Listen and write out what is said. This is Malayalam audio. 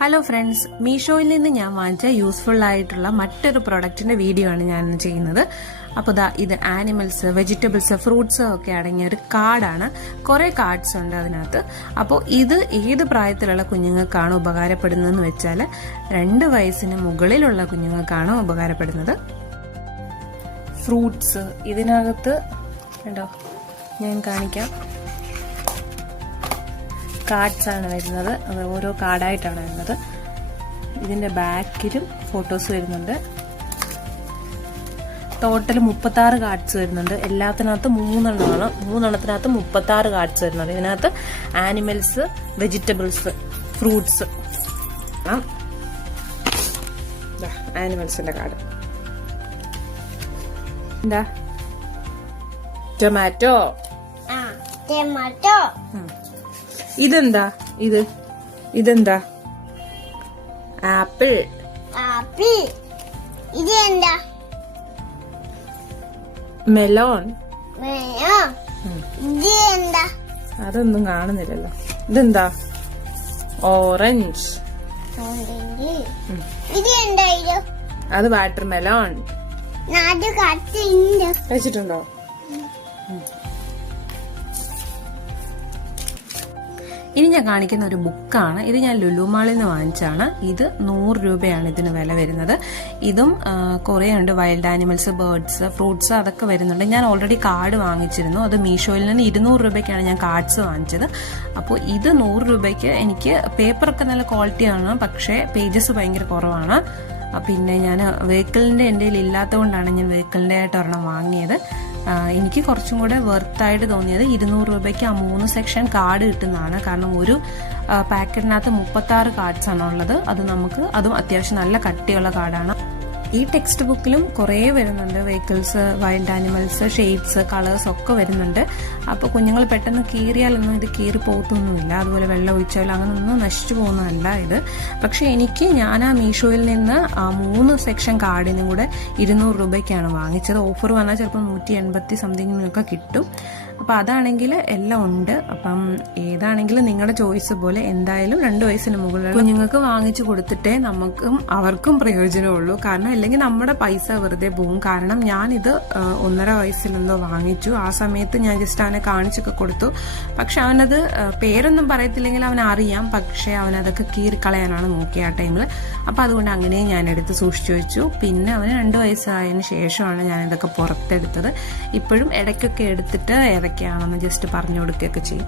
ഹലോ ഫ്രണ്ട്സ്, മീഷോയിൽ നിന്ന് ഞാൻ വാങ്ങിച്ച യൂസ്ഫുൾ ആയിട്ടുള്ള മറ്റൊരു പ്രൊഡക്റ്റിന്റെ വീഡിയോ ആണ് ഞാൻ ചെയ്യുന്നത്. അപ്പോൾ ഇത് ആനിമൽസ്, വെജിറ്റബിൾസ്, ഫ്രൂട്ട്സ് ഒക്കെ അടങ്ങിയ ഒരു കാർഡാണ്. കുറെ കാർഡ്സ് ഉണ്ട് അതിനകത്ത്. അപ്പോൾ ഇത് ഏത് പ്രായത്തിലുള്ള കുഞ്ഞുങ്ങൾക്കാണ് ഉപകാരപ്പെടുന്നതെന്ന് വെച്ചാൽ 2 വയസ്സിന് മുകളിലുള്ള കുഞ്ഞുങ്ങൾക്കാണ് ഉപകാരപ്പെടുന്നത്. ഫ്രൂട്ട്സ് ഇതിനകത്ത് കണ്ടോ, ഞാൻ കാണിക്കാം. കാർഡ്സ് ആണ് വരുന്നത്. അത് ഓരോ കാർഡായിട്ടാണ് വരുന്നത്. ഇതിന്റെ ബാക്കിലും ഫോട്ടോസ് വരുന്നുണ്ട്. ടോട്ടൽ 36 കാർഡ്സ് വരുന്നുണ്ട്. എല്ലാത്തിനകത്ത് 3 3 36 കാർഡ്സ് വരുന്നുണ്ട്. ഇതിനകത്ത് ആനിമൽസ്, വെജിറ്റബിൾസ്, ഫ്രൂട്ട്സ്. ആനിമൽസിന്റെ കാർഡ് എന്താ? ടൊമാറ്റോ. ഇതെന്താ? ഇതെന്താ? ആപ്പിൾ. ഇതെന്താ? മെലോൺ. ഇതെന്താ? അതൊന്നും കാണുന്നില്ലല്ലോ. ഇതെന്താ? ഓറഞ്ച്. ഇതെന്താ? അത് വാട്ടർ മെലോൺ. കഴിച്ചിട്ടുണ്ടോ? ഇനി ഞാൻ കാണിക്കുന്ന ഒരു ബുക്കാണ്. ഇത് ഞാൻ ലുലു മാളിൽ നിന്ന് വാങ്ങിച്ചാണ്. ഇത് 100 രൂപയാണ് ഇതിന് വില വരുന്നത്. ഇതും കുറേ ഉണ്ട്. വൈൽഡ് ആനിമൽസ്, ബേർഡ്സ്, ഫ്രൂട്ട്സ് അതൊക്കെ വരുന്നുണ്ട്. ഞാൻ ഓൾറെഡി കാർഡ് വാങ്ങിച്ചിരുന്നു. അത് മീഷോയിൽ നിന്ന് 200 രൂപയ്ക്കാണ് ഞാൻ കാർഡ്സ് വാങ്ങിച്ചത്. അപ്പോൾ ഇത് 100 രൂപയ്ക്ക് എനിക്ക് പേപ്പറൊക്കെ നല്ല ക്വാളിറ്റിയാണ്, പക്ഷേ പേജസ് ഭയങ്കര കുറവാണ്. പിന്നെ ഞാൻ വെഹിക്കിളിന്റെ എൻ്റെ കയ്യിൽ ഇല്ലാത്തതുകൊണ്ടാണ് ഞാൻ വെഹിക്കിളിൻ്റെ ആയിട്ട് ഒരെണ്ണം വാങ്ങിയത്. എനിക്ക് കുറച്ചും കൂടെ വെർത്തായിട്ട് തോന്നിയത് 200 രൂപയ്ക്ക് ആ 3 സെക്ഷൻ കാർഡ് കിട്ടുന്നതാണ്. കാരണം ഒരു പാക്കറ്റിനകത്ത് 36 കാർഡ്സ് ആണ് ഉള്ളത്. അതും അത്യാവശ്യം നല്ല കട്ടിയുള്ള കാർഡാണ്. ഈ ടെക്സ്റ്റ് ബുക്കിലും കുറേ വരുന്നുണ്ട്. Vehicles, wild animals, shades, colours ഒക്കെ വരുന്നുണ്ട്. അപ്പോൾ കുഞ്ഞുങ്ങൾ പെട്ടെന്ന് കീറിയാലൊന്നും ഇത് കീറി പോകത്തൊന്നുമില്ല. അതുപോലെ വെള്ളം ഒഴിച്ചാൽ അങ്ങനെയൊന്നും നശിച്ചു പോകുന്നതല്ല ഇത്. പക്ഷെ ഞാൻ ആ മീഷോയിൽ നിന്ന് 3 സെക്ഷൻ കാർഡിനും കൂടെ 200 രൂപയ്ക്കാണ് വാങ്ങിച്ചത്. ഓഫർ വന്നാൽ ചിലപ്പോൾ 180 സംതിങ്ങിനൊക്കെ കിട്ടും. അപ്പം അതാണെങ്കിൽ എല്ലാം ഉണ്ട്. അപ്പം ഏതാണെങ്കിലും നിങ്ങളുടെ ചോയ്സ് പോലെ. എന്തായാലും 2 വയസ്സിന് മുകളിലുള്ള കുഞ്ഞുങ്ങൾക്ക് വാങ്ങിച്ചു കൊടുത്തിട്ടേ അവർക്കും പ്രയോജനമുള്ളൂ. കാരണം അല്ലെങ്കിൽ നമ്മുടെ പൈസ വെറുതെ പോകും. കാരണം ഞാനിത് 1.5 വയസ്സിലെന്തോ വാങ്ങിച്ചു. ആ സമയത്ത് ഞാൻ ജസ്റ്റ് അവനെ കാണിച്ചൊക്കെ കൊടുത്തു. പക്ഷെ അവനത് പേരൊന്നും പറയത്തില്ലെങ്കിൽ അവൻ അറിയാം. പക്ഷെ അവനതൊക്കെ കീറിക്കളയാനാണ് നോക്കിയ ആ ടൈമിൽ. അപ്പം അതുകൊണ്ട് അങ്ങനെ ഞാൻ എടുത്ത് സൂക്ഷിച്ചു വെച്ചു. പിന്നെ അവന് 2 വയസ്സായതിന് ശേഷമാണ് ഞാൻ ഇതൊക്കെ പുറത്തെടുത്തത്. ഇപ്പോഴും ഇടയ്ക്കൊക്കെ എടുത്തിട്ട് ഏതൊക്കെയാണെന്ന് ജസ്റ്റ് പറഞ്ഞു കൊടുക്കുകയൊക്കെ ചെയ്യും.